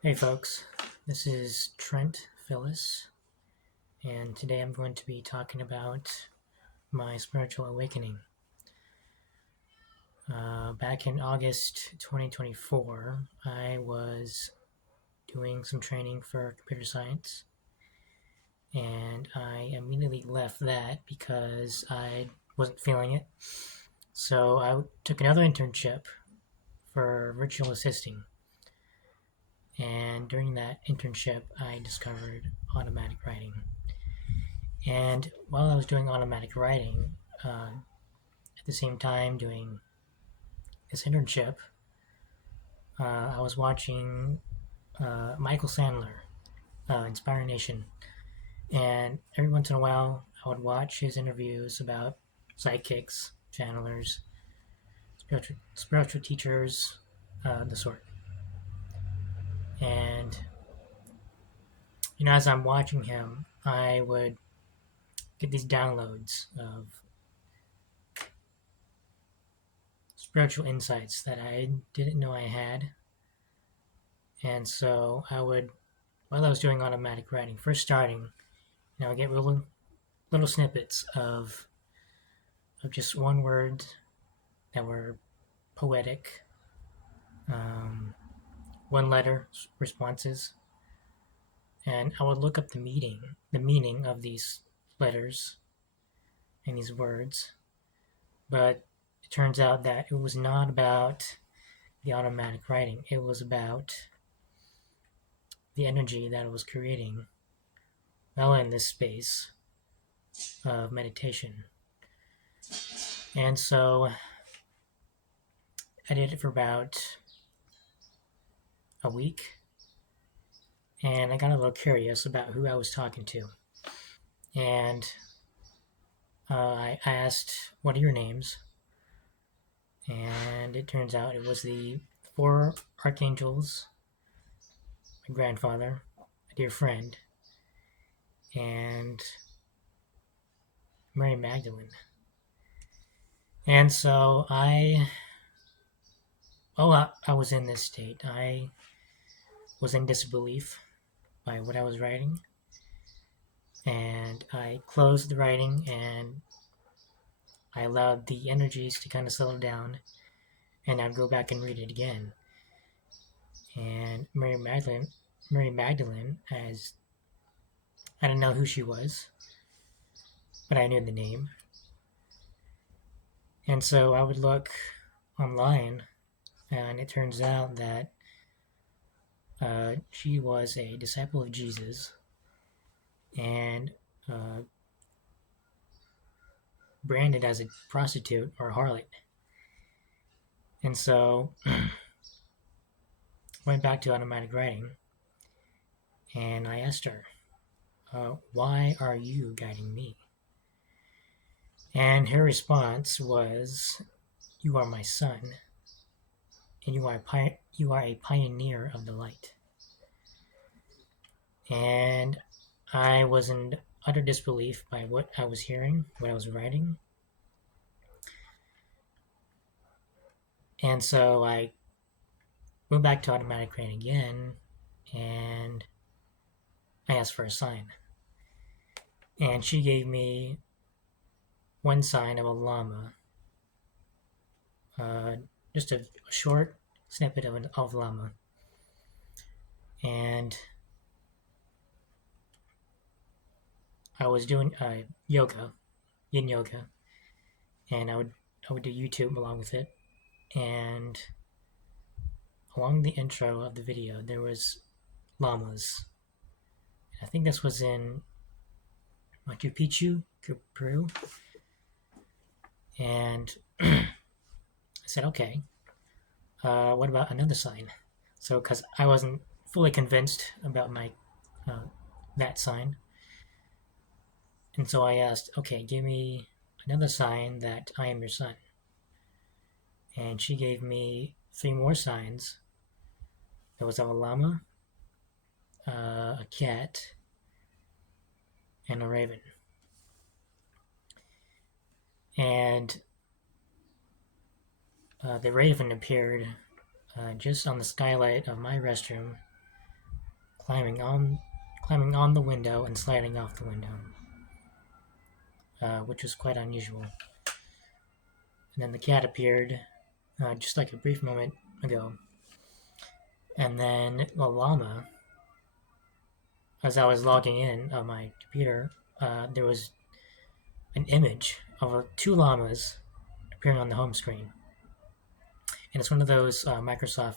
Hey folks, this is Trent Phyllis, and today I'm going to be talking about my spiritual awakening. Back in August 2024, I was doing some training for computer science, and I immediately left that because I wasn't feeling it. So I took another internship for virtual assisting, and during that internship, I discovered automatic writing. And while I was doing automatic writing, at the same time doing this internship, I was watching Michael Sandler, Inspire Nation. And every once in a while, I would watch his interviews about sidekicks, channelers, spiritual teachers, the sort. And, as I'm watching him, I would get these downloads of spiritual insights that I didn't know I had. And so while I was doing automatic writing, first starting, I get little snippets of just one word that were poetic, um, one letter responses, and I would look up the meaning of these letters and these words. But it turns out that it was not about the automatic writing. It was about the energy that it was creating while in this space of meditation. And so I did it for about a week, and I got a little curious about who I was talking to. And I asked, "What are your names?" And it turns out it was the four archangels, my grandfather, a dear friend, and Mary Magdalene. And so I was in this state. I was in disbelief by what I was writing, and I closed the writing and I allowed the energies to kind of settle down, and I'd go back and read it again. And Mary Magdalene, as I didn't know who she was, but I knew the name, and so I would look online, and it turns out that she was a disciple of Jesus, and branded as a prostitute or a harlot. And so I went back to automatic writing, and I asked her, "Why are you guiding me?" And her response was, "You are my son, and you are a pioneer of the light." And I was in utter disbelief by what I was hearing, what I was writing. And so I went back to automatic writing again, and I asked for a sign. And she gave me one sign of a llama, uh, just a short snippet of llama. And I was doing yoga, yin yoga, and I would do YouTube along with it. And along the intro of the video, there was llamas. I think this was in Machu Picchu, Peru. And I said, "Okay, what about another sign?" So, because I wasn't fully convinced about my that sign, and so I asked, "Okay, give me another sign that I am your son." And she gave me three more signs. There was a llama, a cat, and a raven. And the raven appeared just on the skylight of my restroom climbing on the window and sliding off the window, which was quite unusual. And then the cat appeared, just like a brief moment ago. And then the llama, as I was logging in on my computer, there was an image of two llamas appearing on the home screen. And it's one of those Microsoft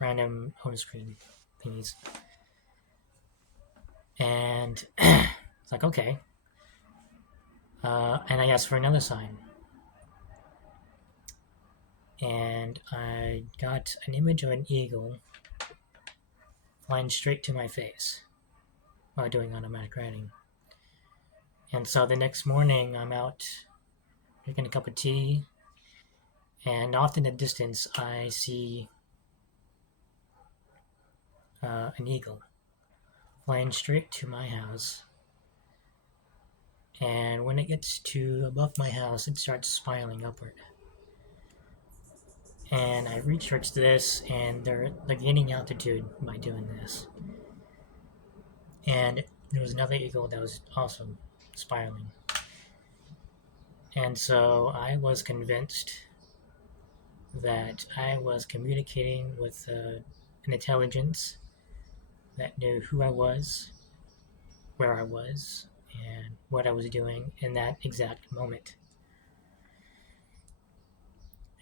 random home screen thingies. And it's like, okay. And I asked for another sign. And I got an image of an eagle flying straight to my face while doing automatic writing. And so the next morning, I'm out drinking a cup of tea, and off in the distance, I see an eagle flying straight to my house. And when it gets to above my house, it starts spiraling upward. And I researched this, and they're gaining altitude by doing this. And there was another eagle that was also spiraling. And so I was convinced that I was communicating with an intelligence that knew who I was, where I was, and what I was doing in that exact moment.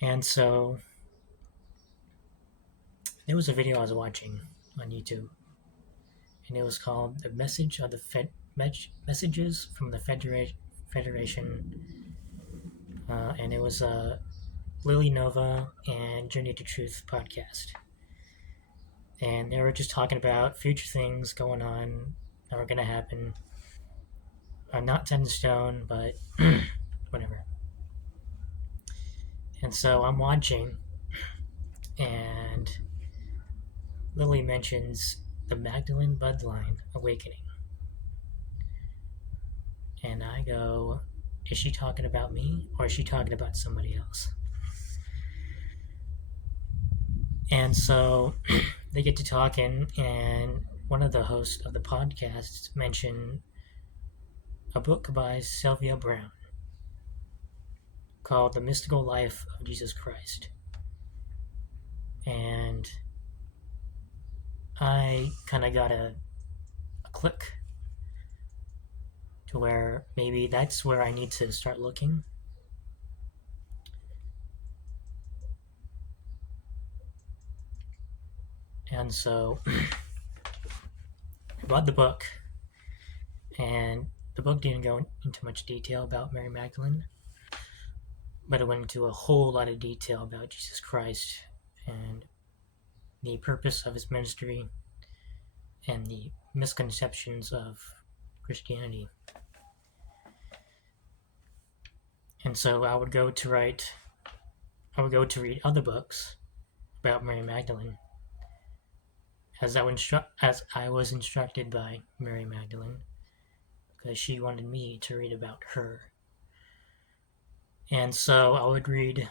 And so there was a video I was watching on YouTube, and it was called "The Message of the Messages from the Federation," and it was a Lily Nova and Journey to Truth podcast, and they were just talking about future things going on that were going to happen. Not set in stone, but whatever. And so I'm watching, and Lily mentions the Magdalene bloodline awakening. And I go, is she talking about me, or is she talking about somebody else? And so they get to talking, and one of the hosts of the podcast mentioned a book by Sylvia Brown called The Mystical Life of Jesus Christ. And I kind of got a click to where maybe that's where I need to start looking. And so I bought the book, and the book didn't go into much detail about Mary Magdalene, but it went into a whole lot of detail about Jesus Christ and the purpose of his ministry and the misconceptions of Christianity. And so I would go to read other books about Mary Magdalene, as I was instructed by Mary Magdalene, because she wanted me to read about her. And so I would read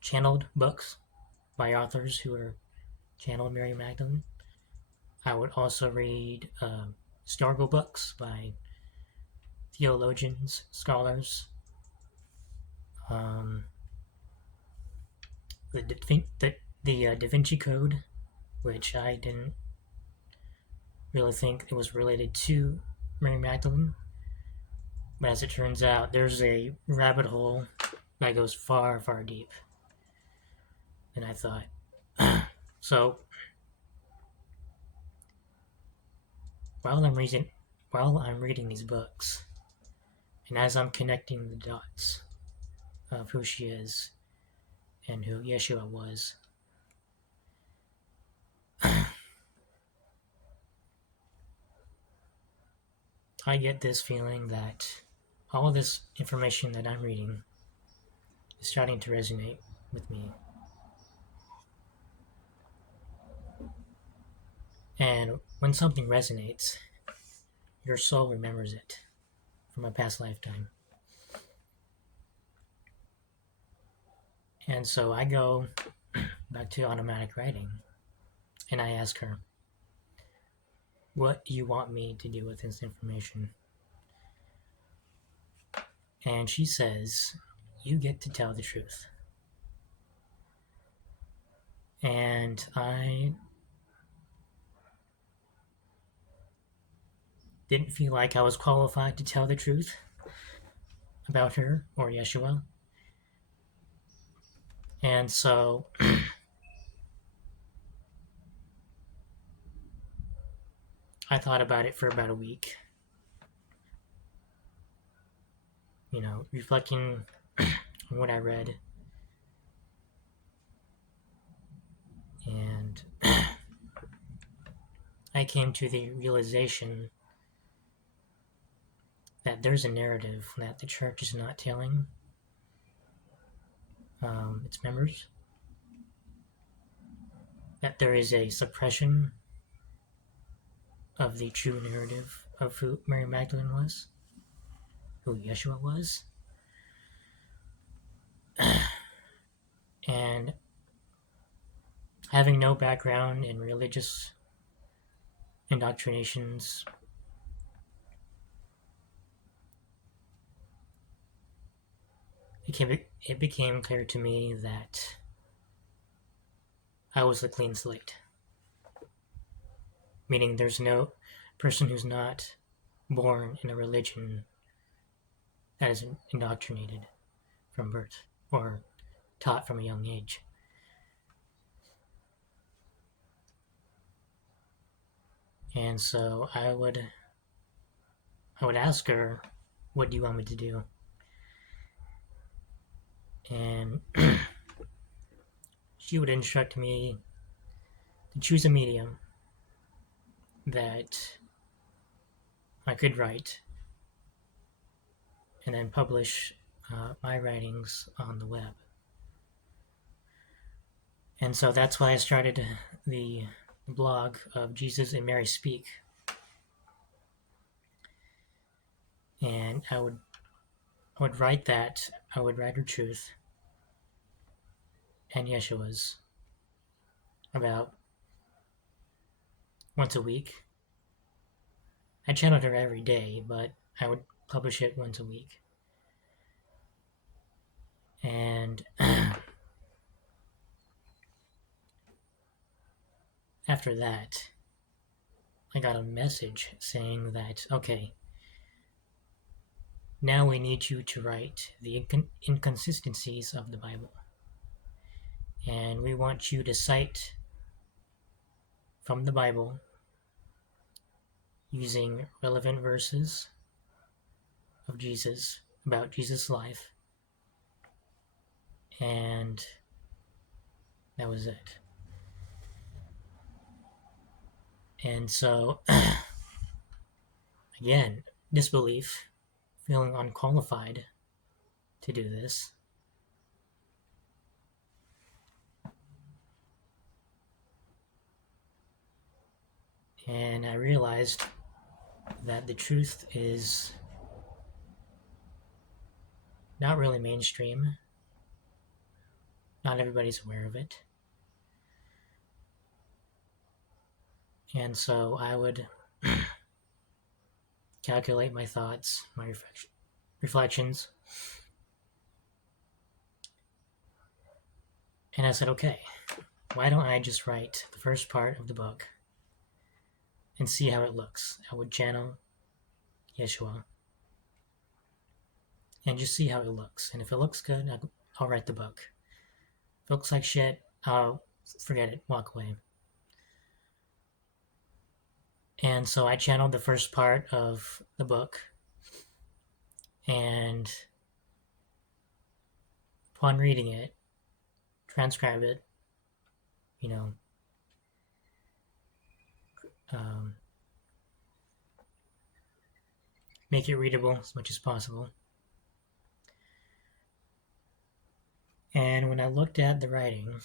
channeled books by authors who are channeled Mary Magdalene. I would also read historical books by theologians, scholars. The Da Vinci Code, which I didn't really think it was related to Mary Magdalene. But as it turns out, there's a rabbit hole that goes far, far deep than I thought. So, while I'm reading these books, and as I'm connecting the dots of who she is and who Yeshua was, I get this feeling that all of this information that I'm reading is starting to resonate with me. And when something resonates, your soul remembers it from a past lifetime. And so I go back to automatic writing, and I ask her, what do you want me to do with this information? And she says, you get to tell the truth. And I didn't feel like I was qualified to tell the truth about her or Yeshua. And so I thought about it for about a week, reflecting on what I read. And I came to the realization that there's a narrative that the church is not telling its members, that there is a suppression of the true narrative of who Mary Magdalene was, who Yeshua was. And having no background in religious indoctrinations, it became clear to me that I was a clean slate. Meaning there's no person who's not born in a religion that is indoctrinated from birth or taught from a young age. And so I would ask her, what do you want me to do? And she would instruct me to choose a medium that I could write and then publish my writings on the web. And so that's why I started the blog of Jesus and Mary Speak. And I would write that. I would write her truth and Yeshua's about once a week. I channeled her every day, but I would publish it once a week. And after that, I got a message saying that, okay, now we need you to write the inconsistencies of the Bible. And we want you to cite from the Bible using relevant verses of Jesus, about Jesus' life. And that was it. And so, again, disbelief, feeling unqualified to do this. And I realized that the truth is not really mainstream. Not everybody's aware of it. And so I would calculate my thoughts, my reflections. And I said, okay, why don't I just write the first part of the book and see how it looks? I would channel Yeshua and just see how it looks. And if it looks good, I'll write the book. If it looks like shit, I'll forget it, walk away. And so I channeled the first part of the book, and upon reading it, transcribe it, make it readable as much as possible. And when I looked at the writing,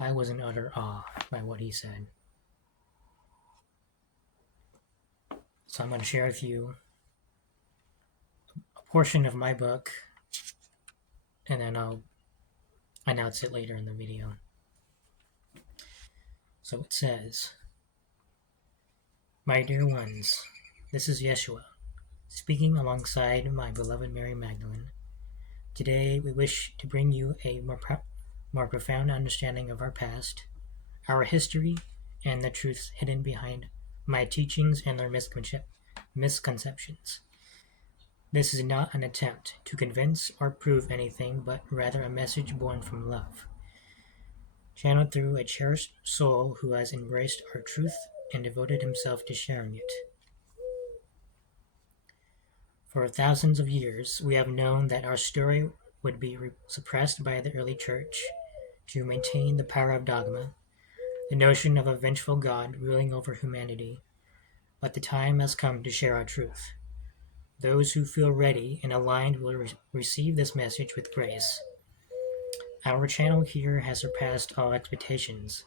I was in utter awe by what he said. So I'm going to share with you a portion of my book and then I'll announce it later in the video. So it says, "My dear ones, this is Yeshua, speaking alongside my beloved Mary Magdalene. Today we wish to bring you a more profound understanding of our past, our history, and the truths hidden behind my teachings and their misconceptions. This is not an attempt to convince or prove anything, but rather a message born from love, channeled through a cherished soul who has embraced our truth and devoted himself to sharing it. For thousands of years, we have known that our story would be suppressed by the early church to maintain the power of dogma, the notion of a vengeful God ruling over humanity. But the time has come to share our truth. Those who feel ready and aligned will receive this message with grace. Our channel here has surpassed all expectations,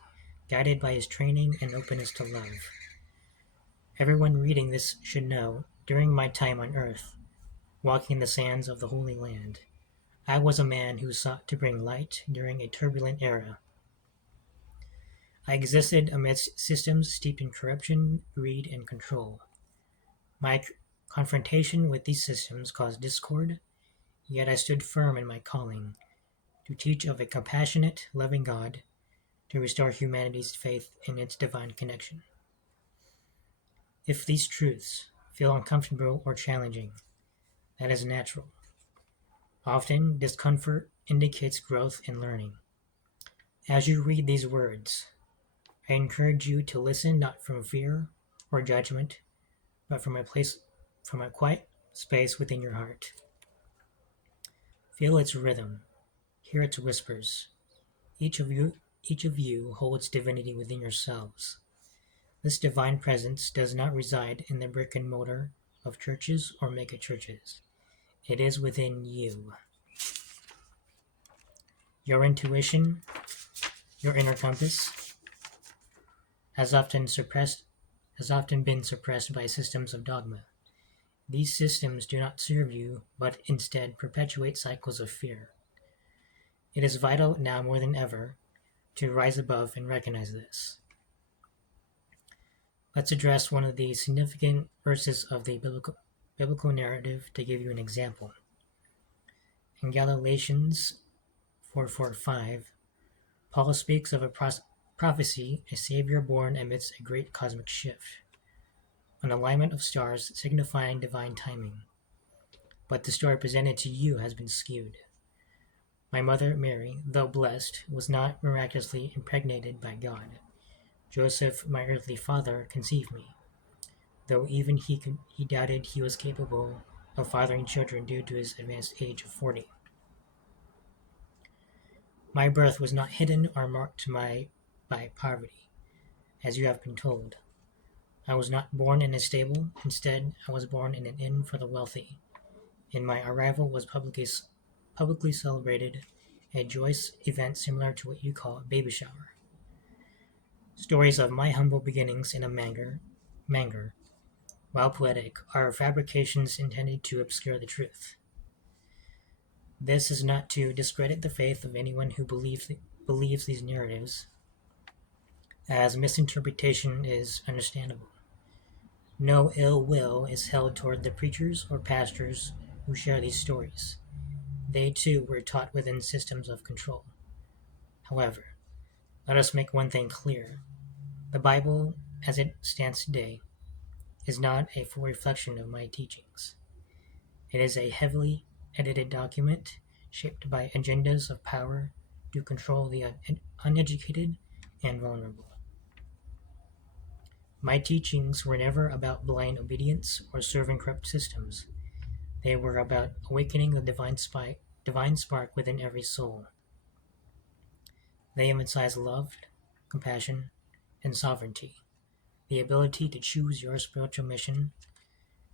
guided by his training and openness to love. Everyone reading this should know, during my time on earth, walking the sands of the Holy Land, I was a man who sought to bring light during a turbulent era. I existed amidst systems steeped in corruption, greed, and control. My confrontation with these systems caused discord, yet I stood firm in my calling to teach of a compassionate, loving God, to restore humanity's faith in its divine connection. If these truths feel uncomfortable or challenging, that is natural. Often, discomfort indicates growth and learning. As you read these words, I encourage you to listen not from fear or judgment, but from a quiet space within your heart. Feel its rhythm, hear its whispers. Each of you holds divinity within yourselves. This divine presence does not reside in the brick and mortar of churches or mega churches. It is within you. Your intuition, your inner compass, has often been suppressed by systems of dogma. These systems do not serve you, but instead perpetuate cycles of fear. It is vital now more than ever to rise above and recognize this. Let's address one of the significant verses of the biblical narrative to give you an example. In Galatians 4:4-5, Paul speaks of a prophecy, a Savior born amidst a great cosmic shift, an alignment of stars signifying divine timing. But the story presented to you has been skewed. My mother, Mary, though blessed, was not miraculously impregnated by God. Joseph, my earthly father, conceived me, though even he doubted he was capable of fathering children due to his advanced age of 40. My birth was not hidden or marked by poverty, as you have been told. I was not born in a stable. Instead, I was born in an inn for the wealthy, and my arrival was publicly celebrated, a joyous event similar to what you call a baby shower. Stories of my humble beginnings in a manger, while poetic, are fabrications intended to obscure the truth. This is not to discredit the faith of anyone who believes these narratives, as misinterpretation is understandable. No ill will is held toward the preachers or pastors who share these stories. They too were taught within systems of control. However, let us make one thing clear. The Bible, as it stands today, is not a full reflection of my teachings. It is a heavily edited document shaped by agendas of power to control the uneducated and vulnerable. My teachings were never about blind obedience or serving corrupt systems. They were about awakening the divine spark within every soul. They emphasize love, compassion, and sovereignty, the ability to choose your spiritual mission.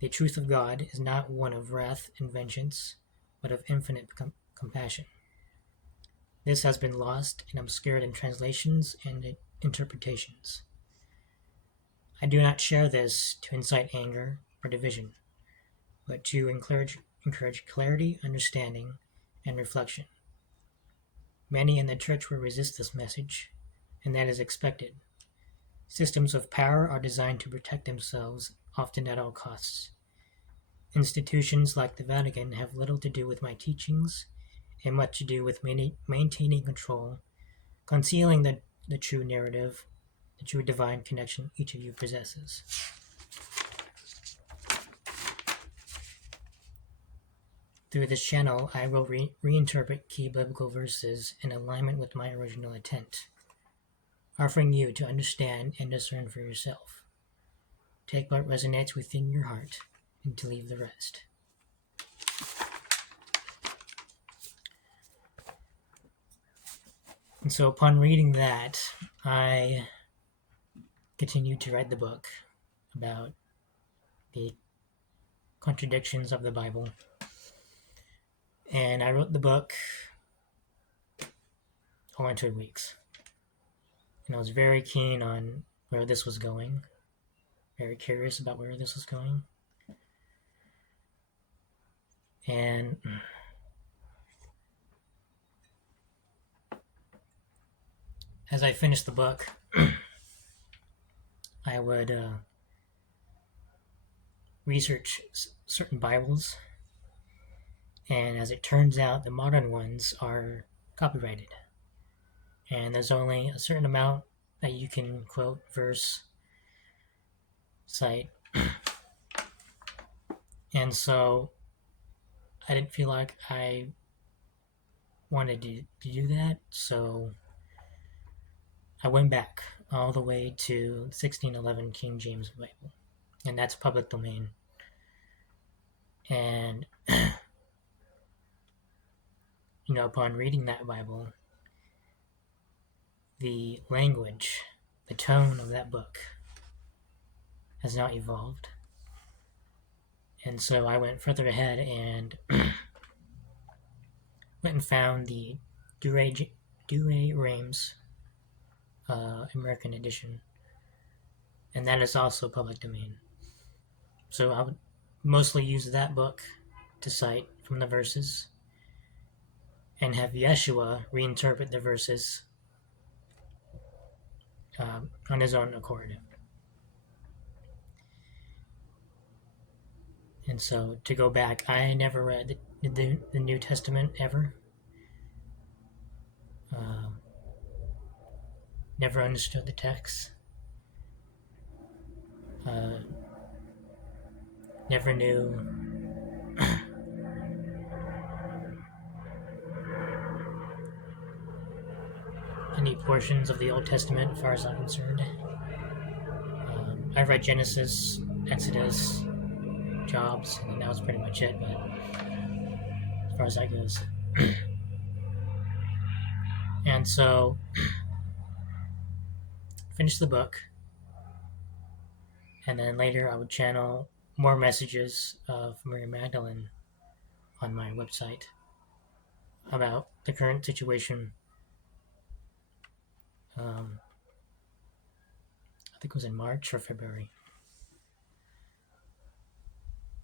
The truth of God is not one of wrath and vengeance, but of infinite compassion. This has been lost and obscured in translations and interpretations. I do not share this to incite anger or division, but to encourage clarity, understanding, and reflection. Many in the church will resist this message, and that is expected. Systems of power are designed to protect themselves, often at all costs. Institutions like the Vatican have little to do with my teachings and much to do with maintaining control, concealing the true narrative, the true divine connection each of you possesses. Through this channel, I will reinterpret key biblical verses in alignment with my original intent, offering you to understand and discern for yourself. Take what resonates within your heart and to leave the rest. And so upon reading that, I continued to write the book about the contradictions of the Bible. And I wrote the book all in 2 weeks. And I was very keen on where this was going, very curious about where this was going. And as I finished the book, I would research certain Bibles, and as it turns out, the modern ones are copyrighted, and there's only a certain amount that you can quote, verse, cite. And so I didn't feel like I wanted to do that, so I went back all the way to 1611 King James Bible, and that's public domain. And upon reading that Bible, the language, the tone of that book has not evolved. And so I went further ahead and went and found the Douay-Rheims American edition, and that is also public domain. So I would mostly use that book to cite from the verses and have Yeshua reinterpret the verses on his own accord. And so to go back, I never read the New Testament ever. Never understood the text. Never knew any portions of the Old Testament as far as I'm concerned. I read Genesis, Exodus, Jobs, and that was pretty much it, but as far as that goes. And so finished the book, and then later I would channel more messages of Mary Magdalene on my website about the current situation. I think it was in March or February.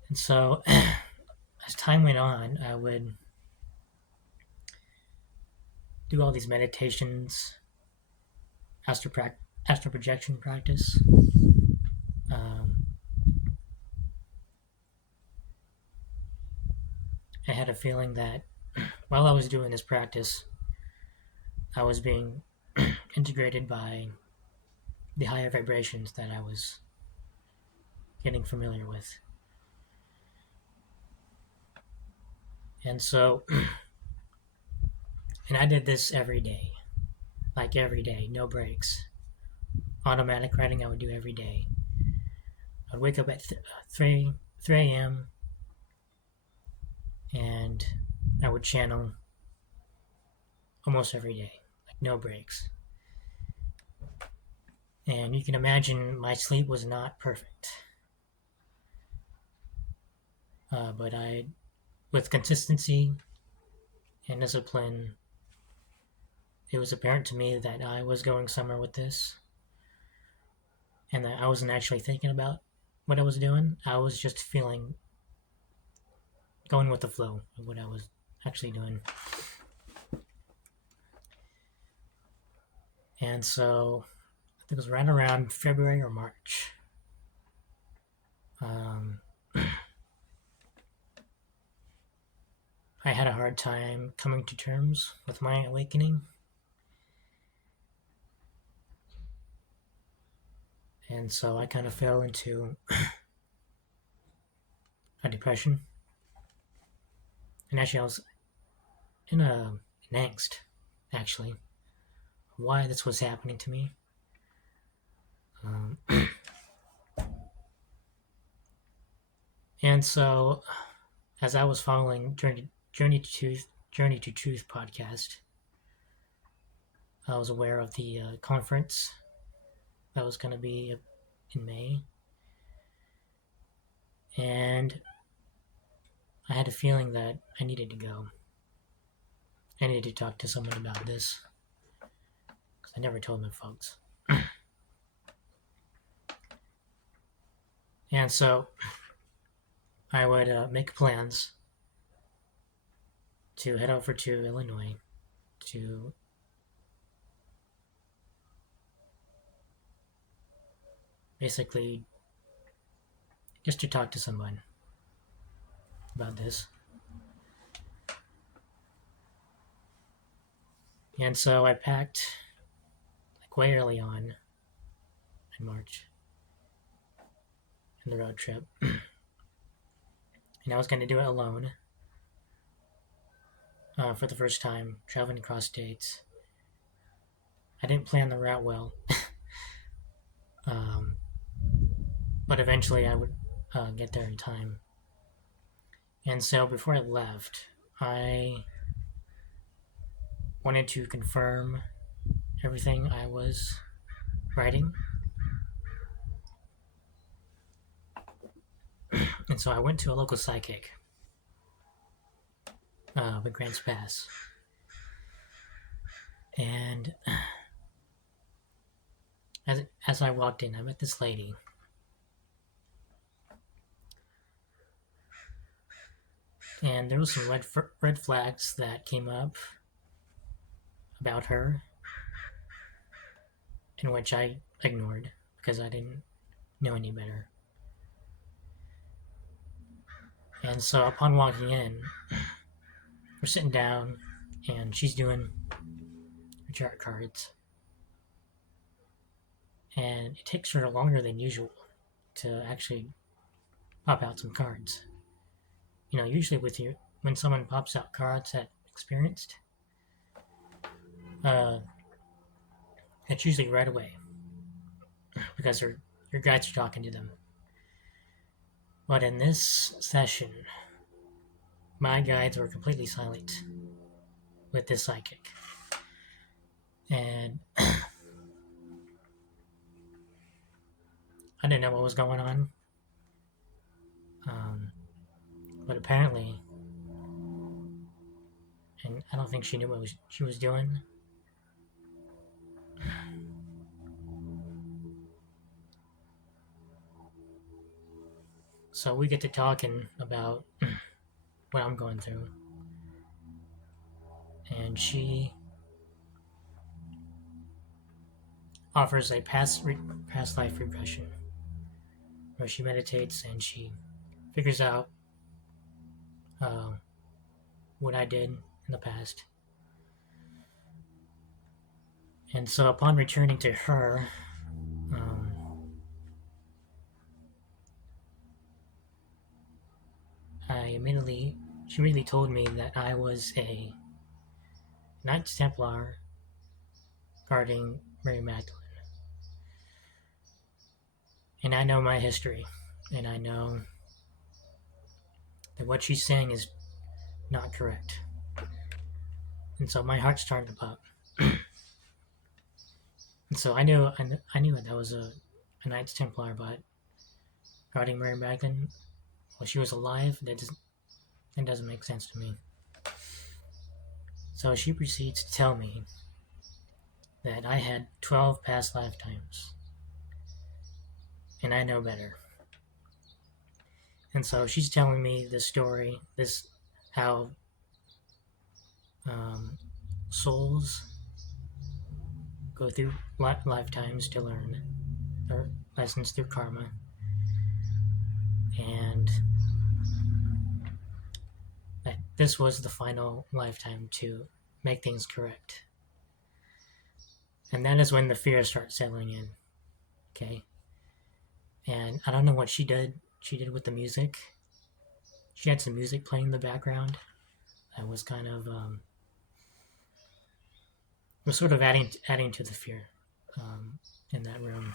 And so as time went on, I would do all these meditations, astral projection practice. I had a feeling that while I was doing this practice, I was being integrated by the higher vibrations that I was getting familiar with. And so, and I did this every day, no breaks. Automatic writing I would do every day. I'd wake up at 3 a.m. and I would channel almost every day, no breaks. And you can imagine my sleep was not perfect. But with consistency and discipline, it was apparent to me that I was going somewhere with this, and that I wasn't actually thinking about what I was doing. I was just going with the flow of what I was actually doing. And so I think it was right around February or March. I had a hard time coming to terms with my awakening. And so I kind of fell into a depression. And actually, I was in an angst, actually, why this was happening to me. And so, as I was following Journey to Truth podcast, I was aware of the conference that was going to be in May, and I had a feeling that I needed to go. I needed to talk to someone about this because I never told my folks. And so I would make plans to head over to Illinois to basically just to talk to someone about this. And so I packed like way early on in March in the road trip. And I was going to do it alone for the first time, traveling across states. I didn't plan the route well. But eventually I would get there in time. And so before I left, I wanted to confirm everything I was writing. And so I went to a local psychic with Grants Pass. And as I walked in, I met this lady. And there was some red flags that came up about her, in which I ignored because I didn't know any better. And so upon walking in, we're sitting down, and she's doing her chart cards. And it takes her longer than usual to actually pop out some cards. You know, usually when someone pops out cards that experienced, it's usually right away because your guides are talking to them. But in this session, my guides were completely silent with this psychic. And I didn't know what was going on. But apparently, and I don't think she knew what she was doing. So we get to talking about what I'm going through. And she offers a past life regression where she meditates and she figures out what I did in the past. And so upon returning to her, she immediately told me that I was a Knights Templar guarding Mary Magdalene. And I know my history, and I know that what she's saying is not correct. And so my heart started to pop. And so I knew that was a Knights Templar, but guarding Mary Magdalene, while she was alive, that doesn't make sense to me. So she proceeds to tell me that I had 12 past lifetimes, and I know better. And so she's telling me this story, how souls go through lifetimes to learn their lessons through karma, and that this was the final lifetime to make things correct. And that is when the fear starts settling in. Okay. And I don't know what she did. She did with the music. She had some music playing in the background. That was kind of was sort of adding to the fear in that room.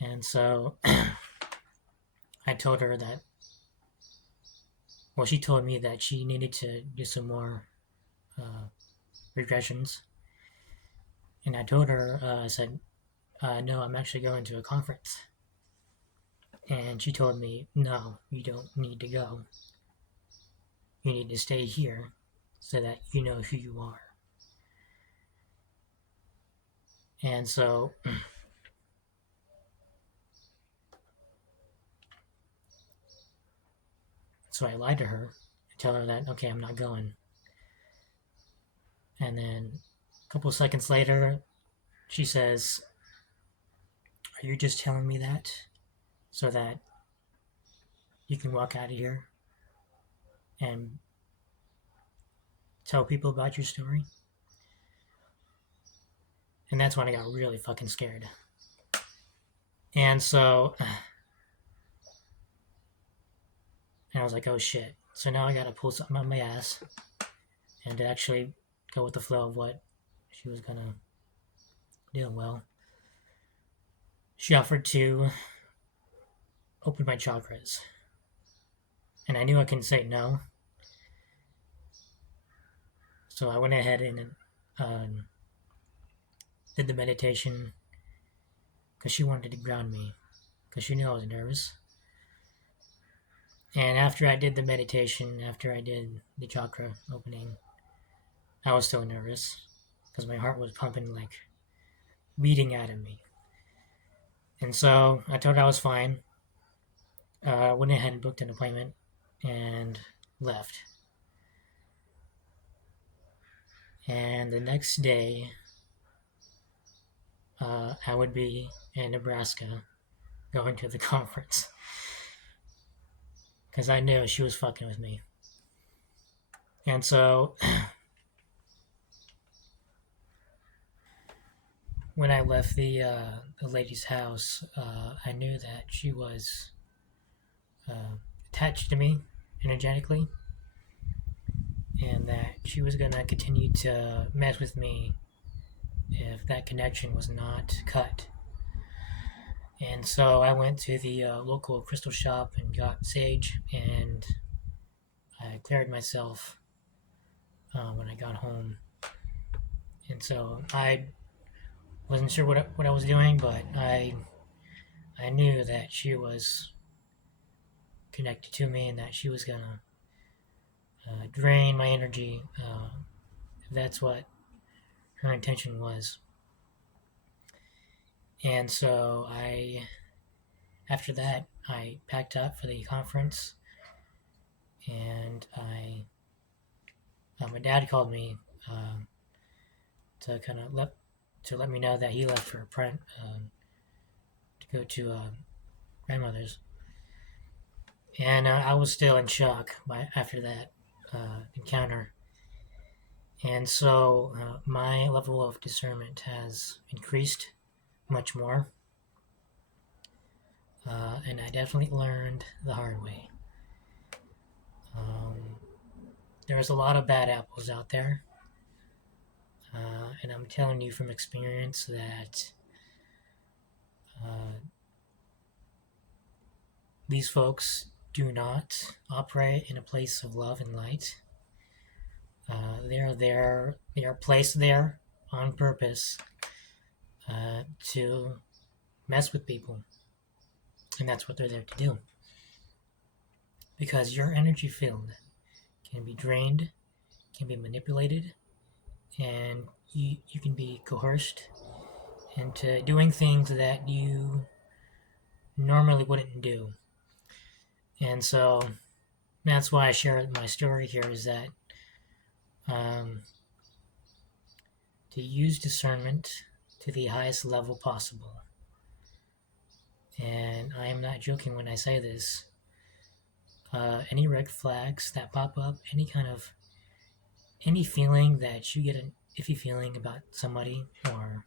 And so I told her that. Well, she told me that she needed to do some more regressions. And I told her, I said, no, I'm actually going to a conference. And she told me, no, you don't need to go. You need to stay here so that you know who you are. And so I lied to her and tell her that, okay, I'm not going. And then a couple of seconds later, she says, are you just telling me that so that you can walk out of here and tell people about your story? And that's when I got really fucking scared. And so, and I was like, oh shit. So now I gotta pull something out of my ass and to actually go with the flow of what she was gonna do. Well, she offered to open my chakras. And I knew I couldn't say no. So I went ahead and did the meditation because she wanted to ground me because she knew I was nervous. And after I did the meditation, after I did the chakra opening, I was still nervous because my heart was pumping, like beating out of me. And so I told her I was fine. Went ahead and booked an appointment and left. And the next day, I would be in Nebraska going to the conference because I knew she was fucking with me. And so when I left the lady's house, I knew that she was attached to me energetically and that she was going to continue to mess with me if that connection was not cut. And so I went to the local crystal shop and got sage, and I cleared myself when I got home. And so I wasn't sure what I was doing, but I knew that she was connected to me and that she was gonna drain my energy. If that's what her intention was. And so after that, I packed up for the conference, and my dad called me to kind of let me know that he left for to go to grandmother's, and I was still in shock after that encounter, and so my level of discernment has increased much more. And I definitely learned the hard way. There's a lot of bad apples out there. And I'm telling you from experience that these folks do not operate in a place of love and light. They are placed there on purpose to mess with people. And that's what they're there to do. Because your energy field can be drained, can be manipulated, and you can be coerced into doing things that you normally wouldn't do. And so that's why I share my story here, is that um, to use discernment to the highest level possible. And I am not joking when I say this. Any red flags that pop up, any feeling that you get an iffy feeling about somebody, or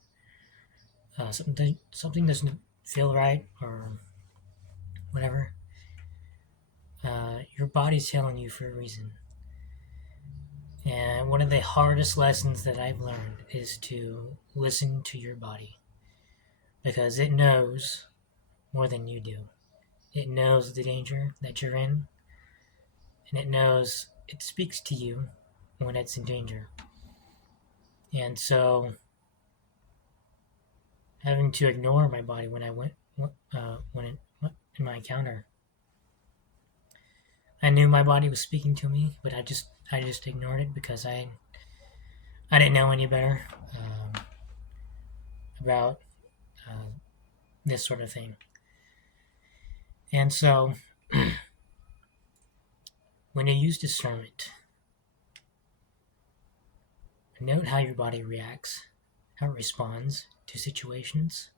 something doesn't feel right, or whatever, your body's telling you for a reason. And one of the hardest lessons that I've learned is to listen to your body, because it knows more than you do. It knows the danger that you're in, and it speaks to you when it's in danger. And so, having to ignore my body when I in my encounter, I knew my body was speaking to me, but I just ignored it because I didn't know any better about uh, this sort of thing. And so, when you use discernment, note how your body reacts, how it responds to situations.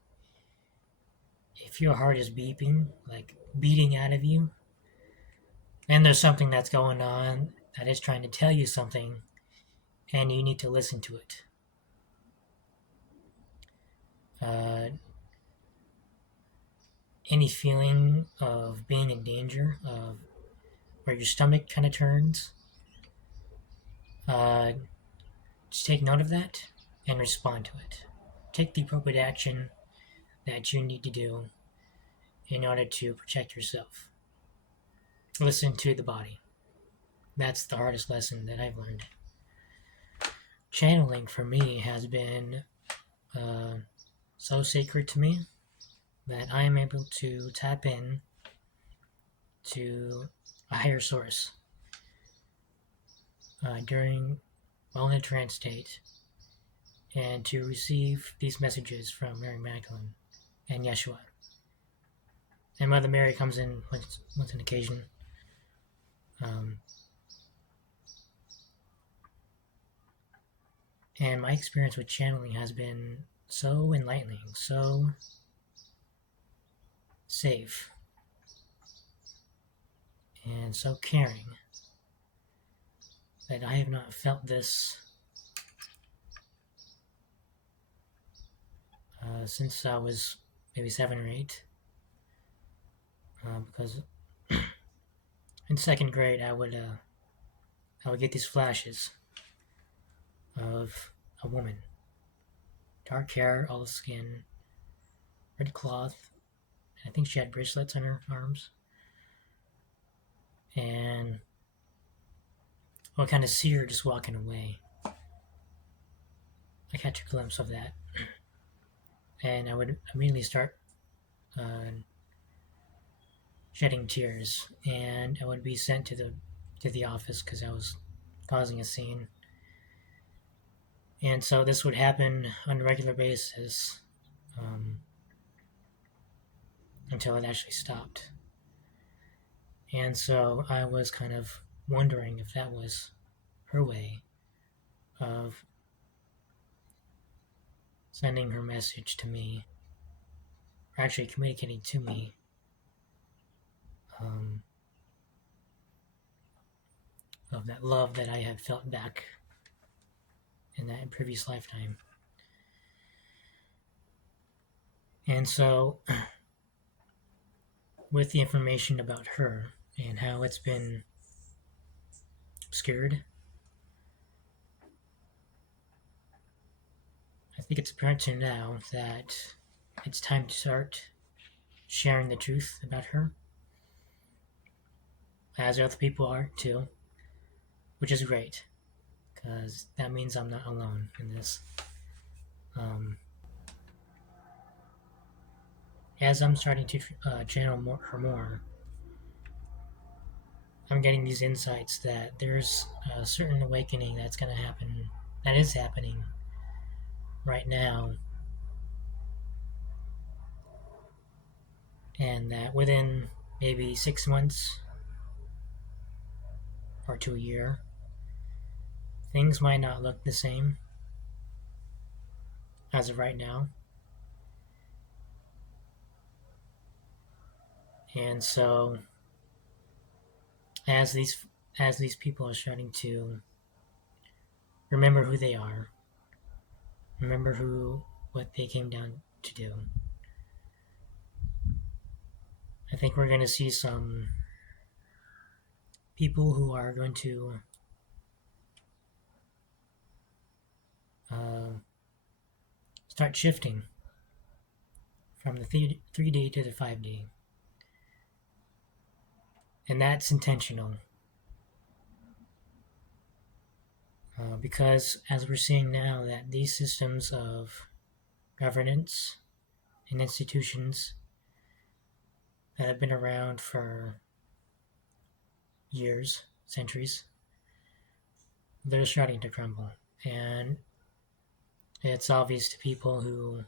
If your heart is beeping, like beating out of you, then there's something that's going on that is trying to tell you something, and you need to listen to it. Uh, any feeling of being in danger, of where your stomach kind of turns, uh, just take note of that and respond to it. Take the appropriate action that you need to do in order to protect yourself. Listen to the body. That's the hardest lesson that I've learned. Channeling for me has been so sacred to me that I am able to tap in to a higher source while in a trance state, and to receive these messages from Mary Magdalene and Yeshua. And Mother Mary comes in once an occasion. And my experience with channeling has been so enlightening, so safe, and so caring that I have not felt this since I was maybe 7 or 8. Because in 2nd grade, I would get these flashes of a woman, dark hair, olive skin, red cloth. I think she had bracelets on her arms, and I would kind of see her just walking away. I catch a glimpse of that, and I would immediately start shedding tears, and I would be sent to the office because I was causing a scene. And so this would happen on a regular basis until it actually stopped. And so I was kind of wondering if that was her way of sending her message to me, or actually communicating to me of that love that I had felt back in that previous lifetime. And so, with the information about her and how it's been obscured, I think it's apparent to now that it's time to start sharing the truth about her, as other people are too, which is great, because that means I'm not alone in this. As I'm starting to channel her more, I'm getting these insights that there's a certain awakening that is happening right now, and that within maybe 6 months or to a year, things might not look the same as of right now. And so as these people are starting to remember who they are, remember what they came down to do, I think we're going to see some people who are going to uh, start shifting from the 3D to the 5D. And that's intentional. Because as we're seeing now that these systems of governance and institutions that have been around for years, centuries, they're starting to crumble. And it's obvious to people who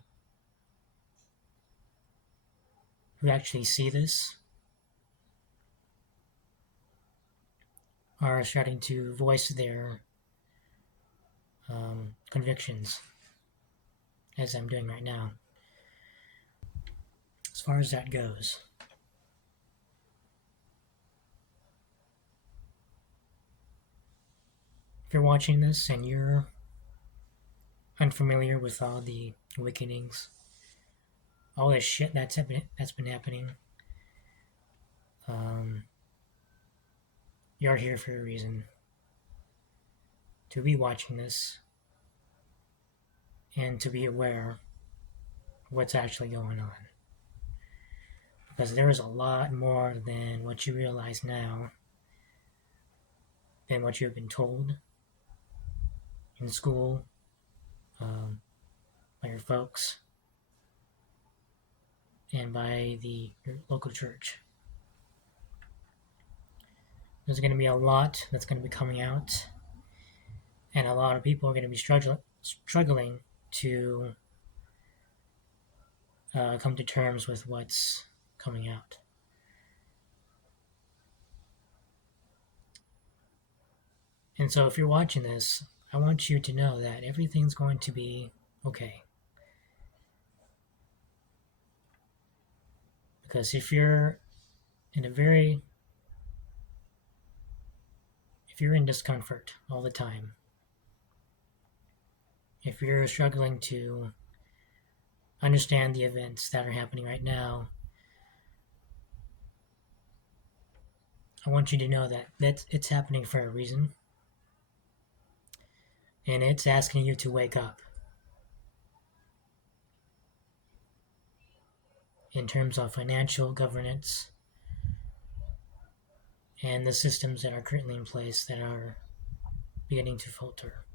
actually see this are starting to voice their convictions, as I'm doing right now, as far as that goes. If you're watching this and you're unfamiliar with all the awakenings, all this shit that's been happening, you're here for a reason to be watching this and to be aware of what's actually going on. Because there is a lot more than what you realize now, than what you've been told in school, by your folks, and by your local church. There's going to be a lot that's going to be coming out, and a lot of people are going to be struggling to come to terms with what's coming out. And so if you're watching this, I want you to know that everything's going to be okay. Because if you're in discomfort all the time, if you're struggling to understand the events that are happening right now, I want you to know that it's happening for a reason. And it's asking you to wake up. In terms of financial governance and the systems that are currently in place that are beginning to falter.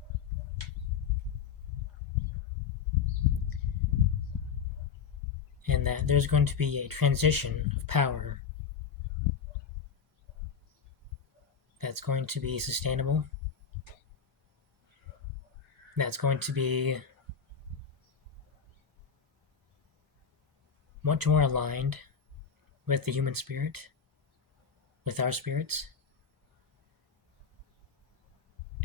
And that there's going to be a transition of power that's going to be sustainable, that's going to be much more aligned with the human spirit, with our spirits.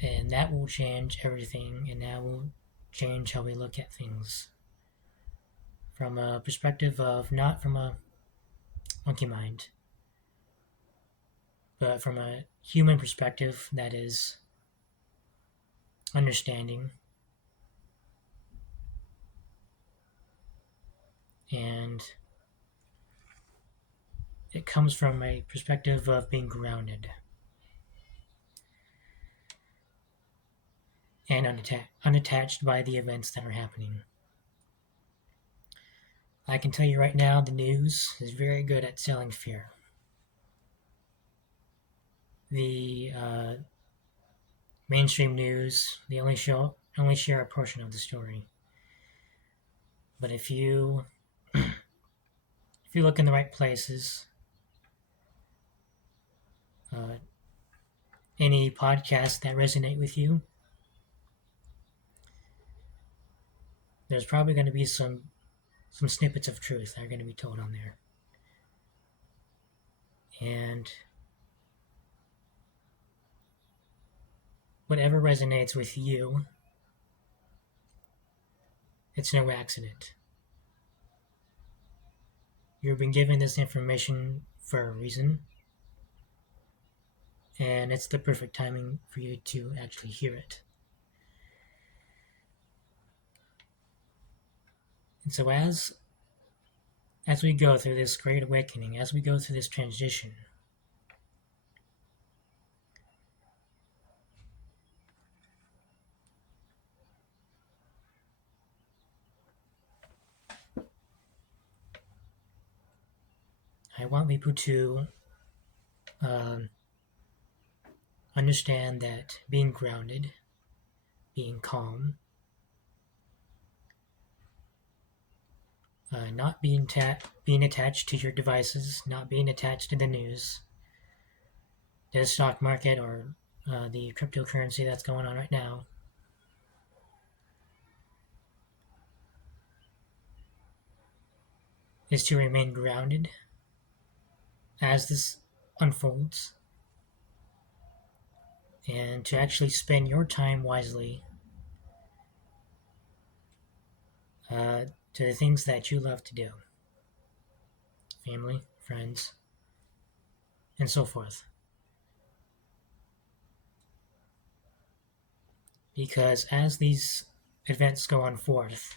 And that will change everything, and that will change how we look at things. From a perspective of not from a monkey mind, but from a human perspective that is understanding and it comes from a perspective of being grounded and unattached by the events that are happening. I can tell you right now, the news is very good at selling fear. The mainstream news, they only share a portion of the story. But if you look in the right places, any podcasts that resonate with you, there's probably going to be some snippets of truth that are going to be told on there. And whatever resonates with you, it's no accident. You've been given this information for a reason, and it's the perfect timing for you to actually hear it. And so as we go through this great awakening, as we go through this transition, I want people to understand that being grounded, being calm, not being attached to your devices, not being attached to the news, the stock market, or the cryptocurrency that's going on right now, is to remain grounded as this unfolds, and to actually spend your time wisely to the things that you love to do. Family, friends, and so forth. Because as these events go on forth,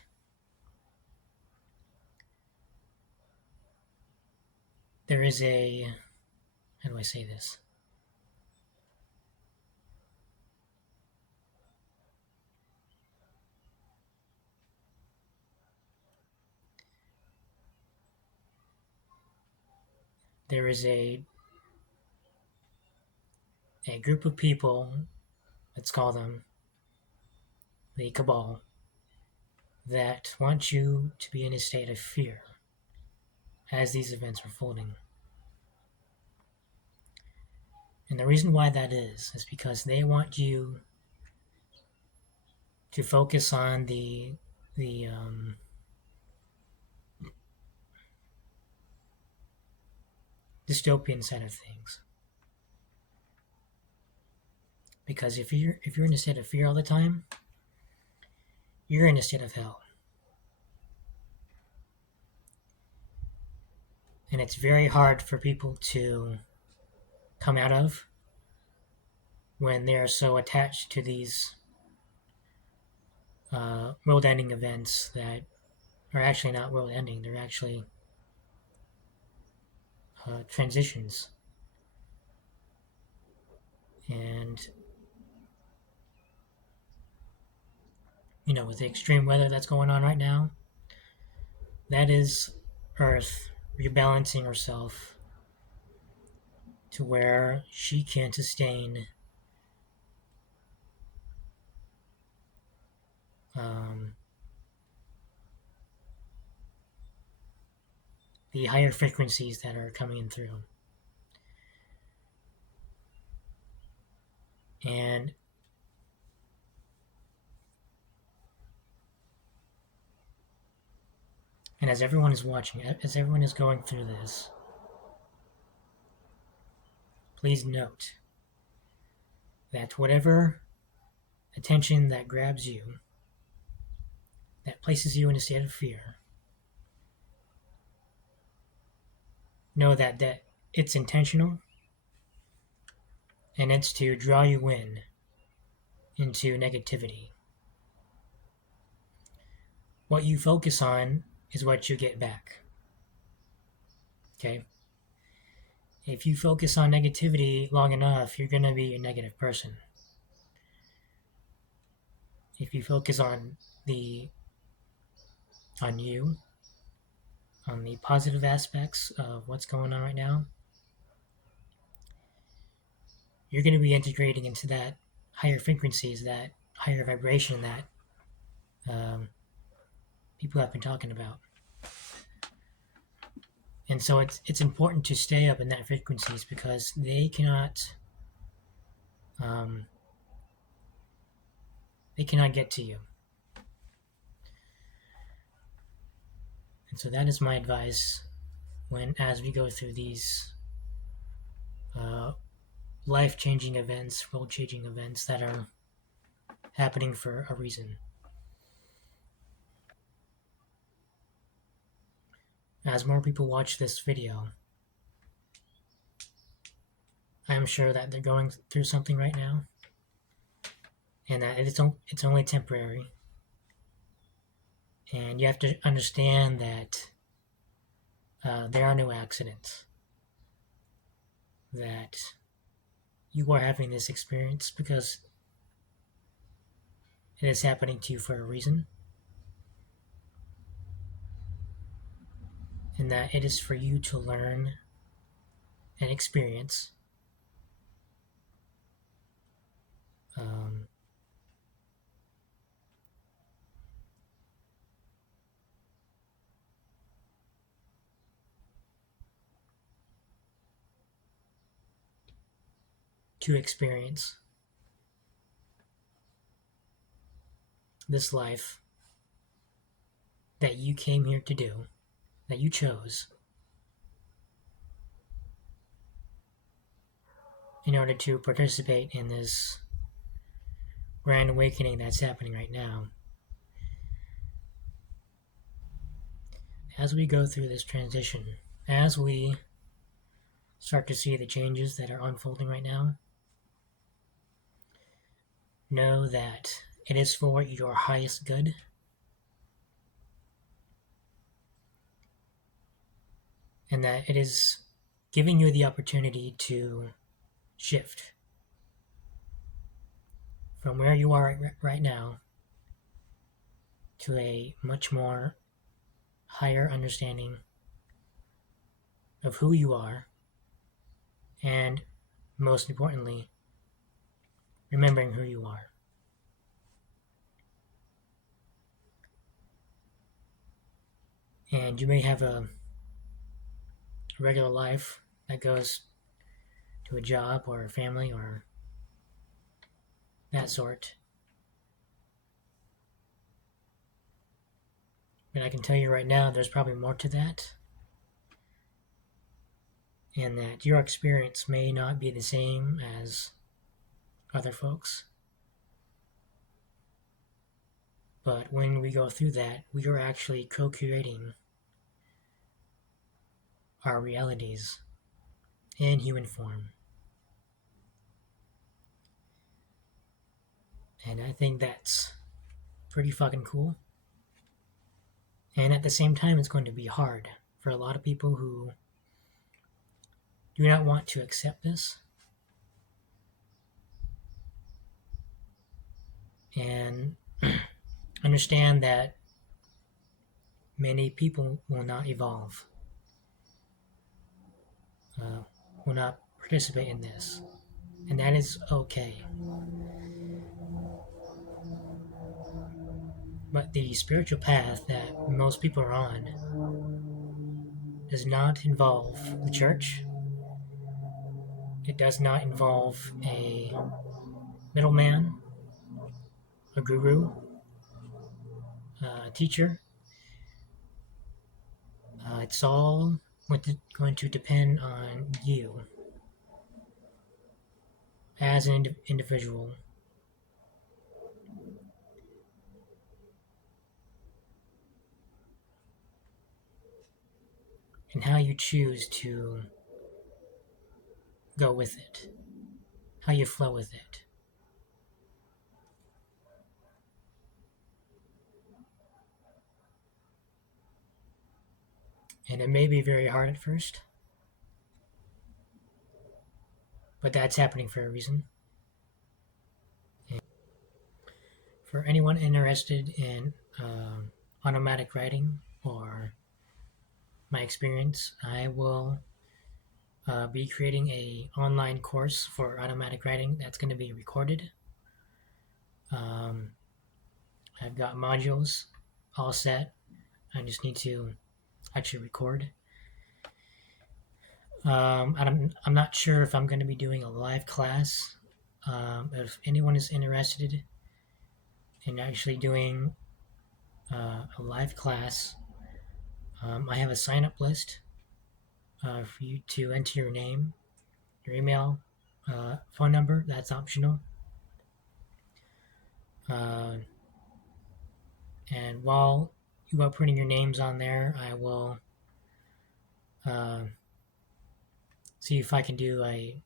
there is a, how do I say this? There is a group of people, let's call them the cabal, that want you to be in a state of fear as these events are unfolding. And the reason why that is because they want you to focus on the dystopian side of things. Because if you're in a state of fear all the time, you're in a state of hell. And it's very hard for people to come out of when they are so attached to these world-ending events that are actually not world-ending. They're actually transitions. And, with the extreme weather that's going on right now, that is Earth rebalancing herself to where she can sustain the higher frequencies that are coming in through. And as everyone is watching, as everyone is going through this, please note that whatever attention that grabs you, that places you in a state of fear, know that it's intentional, and it's to draw you into negativity. What you focus on is what you get back. Okay? If you focus on negativity long enough, you're going to be a negative person. If you focus on you, on the positive aspects of what's going on right now, you're going to be integrating into that higher frequencies, that higher vibration that people have been talking about. And so it's important to stay up in that frequencies because they cannot get to you. And so that is my advice as we go through these life-changing events, world-changing events that are happening for a reason. As more people watch this video, I am sure that they're going through something right now, and that it's only temporary. And you have to understand that there are no accidents. That you are having this experience because it is happening to you for a reason, and that it is for you to learn and experience um, to experience this life that you came here to do, that you chose, in order to participate in this grand awakening that's happening right now. As we go through this transition, as we start to see the changes that are unfolding right now, know that it is for your highest good. And that it is giving you the opportunity to shift from where you are right now to a much more higher understanding of who you are, and most importantly, remembering who you are. And you may have a regular life that goes to a job or a family or that sort. But I can tell you right now, there's probably more to that. And that your experience may not be the same as other folks. But when we go through that, we are actually co-creating our realities in human form. And I think that's pretty fucking cool. And at the same time, it's going to be hard for a lot of people who do not want to accept this. And understand that many people will not evolve, will not participate in this. And that is okay. But the spiritual path that most people are on does not involve the church. It does not involve a middleman, a guru, a teacher. It's all going to depend on you as an individual. And how you choose to go with it, how you flow with it. And it may be very hard at first, but that's happening for a reason. And for anyone interested in automatic writing or my experience, I will be creating a online course for automatic writing that's going to be recorded. I've got modules all set. I just need to actually record. I'm not sure if I'm going to be doing a live class. If anyone is interested in actually doing a live class, I have a sign-up list for you to enter your name, your email, phone number. That's optional. Uh, and while you are putting your names on there, I will uh, see if I can do a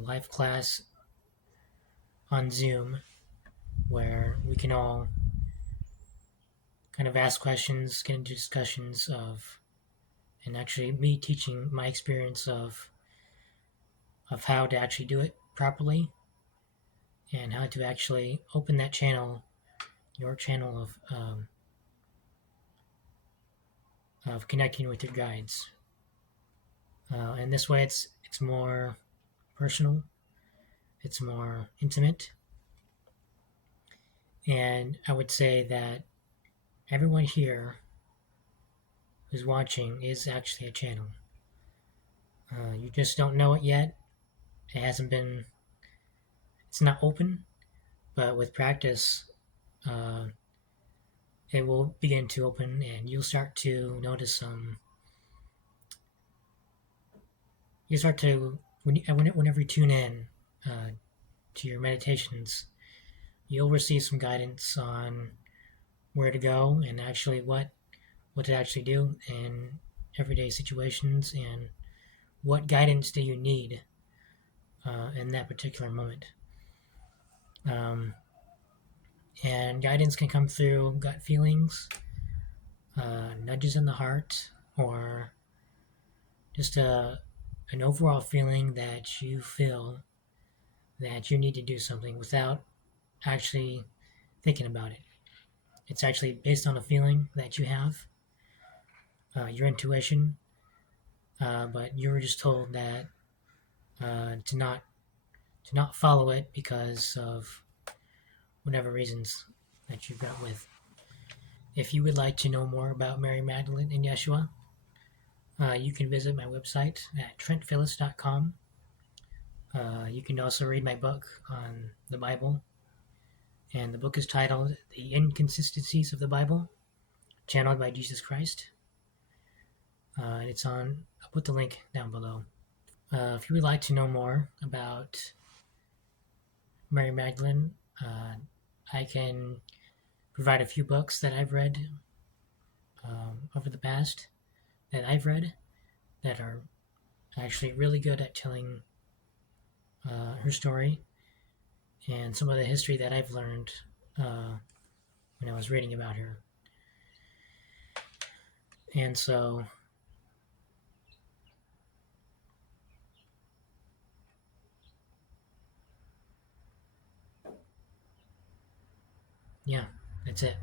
live class on Zoom where we can all kind of ask questions, get into discussions of, and actually me teaching my experience of how to actually do it properly and how to actually open that channel, your channel of connecting with your guides. And this way, it's more personal, it's more intimate, and I would say that everyone here who's watching is actually a channel. You just don't know it yet. It hasn't been. It's not open, but with practice, uh, it will begin to open, and you'll start to notice some. You start to whenever you tune in to your meditations, you'll receive some guidance on where to go and actually what to actually do in everyday situations and what guidance do you need in that particular moment. Um, and guidance can come through gut feelings, nudges in the heart, or just an overall feeling that you feel that you need to do something without actually thinking about it. It's actually based on a feeling that you have, your intuition, but you were just told that to not follow it because of whatever reasons that you've got with. If you would like to know more about Mary Magdalene and Yeshua, you can visit my website at trentphillis.com. You can also read my book on the Bible, and the book is titled The Inconsistencies of the Bible, channeled by Jesus Christ. And it's on, I'll put the link down below. If you would like to know more about Mary Magdalene, I can provide a few books that I've read over the past that I've read that are actually really good at telling her story and some of the history that I've learned when I was reading about her. And so, yeah, that's it.